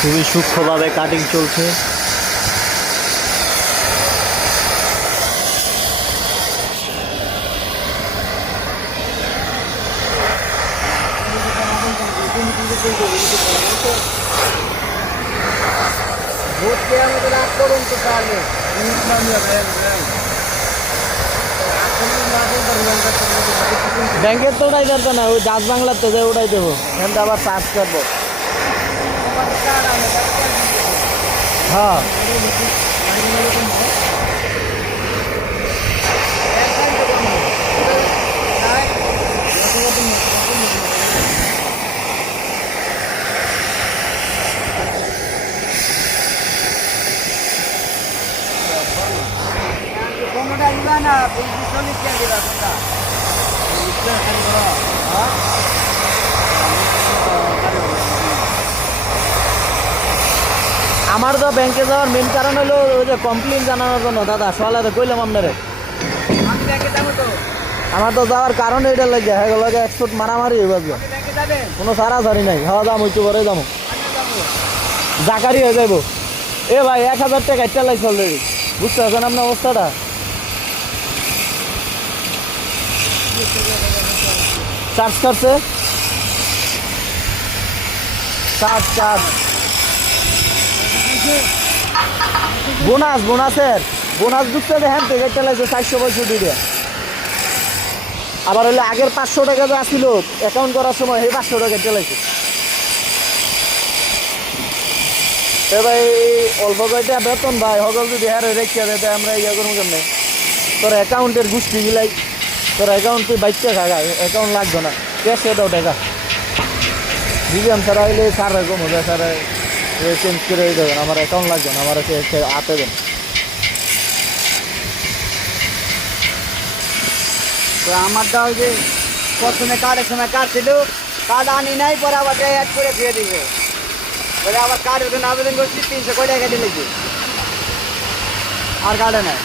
খুবই সূক্ষ্মভাবে কাটিং চলছে। ব্যাংকের তো উঠাই যাবে না, ওই ডাচ বাংলার তো যে উঠাই দেবো, এখানটা আবার চার্জ করবো। হ্যাঁ আমার তো ব্যাংকে যাওয়ার মেন কারণ হলো ওই যে কমপ্লেন জানানোর জন্য। দাদা সকালে কইলাম আপনারে আমার তো যাওয়ার কারণ এইটা লাগে, হ্যাঁ লাগে এক্সপোর্ট মারামারি হয়ে যাবে, কোনো সারাসারি নাই। হওয়া দাম হইতে পরে যাবো, জাকারি হয়ে যাবো। এ ভাই 1000 টাকা একটা লাগছে অলরেডি, বুঝতে পারছেন আপনার অবস্থাটা? চার্জ করছে, চার্জ চার্জ বোনাস, বোনাস ঢুকতে হ্যাঁ থেকে একটা লাগছে 465 টাকা। আবার হলে আগের 500 টাকা যে আসছিল অ্যাকাউন্ট করার সময়, এই 500 টাকা একটা লাগছে। ভাই অল্প কয়টা বেতন ভাই সকল যদি হ্যাঁ রেখে দেয় আমরা ইয়ে করবো কেমনে? তোর অ্যাকাউন্টের গোষ্ঠী গিলাই, তোর অ্যাকাউন্ট তুই বাইকটা খাগা, অ্যাকাউন্ট লাগবে না, ক্যাশে দাও টাকা। বুঝলাম স্যার, আইলে স্যার রাখবো মজা, স্যার চেঞ্জ করে দেবেন, আমার অ্যাকাউন্ট লাগবে না, আমার হাতে দেন। তো আমারটা ওই যে প্রথমে কার্ডের সময় কার্ড ছিল, কার্ড আনি নাই, পরে আবার অ্যাড করে দিয়ে দিবে, পরে আবার কার্ডের জন্য আবেদন করছি 300 টাকা দিলে আর কার্ডে নাই।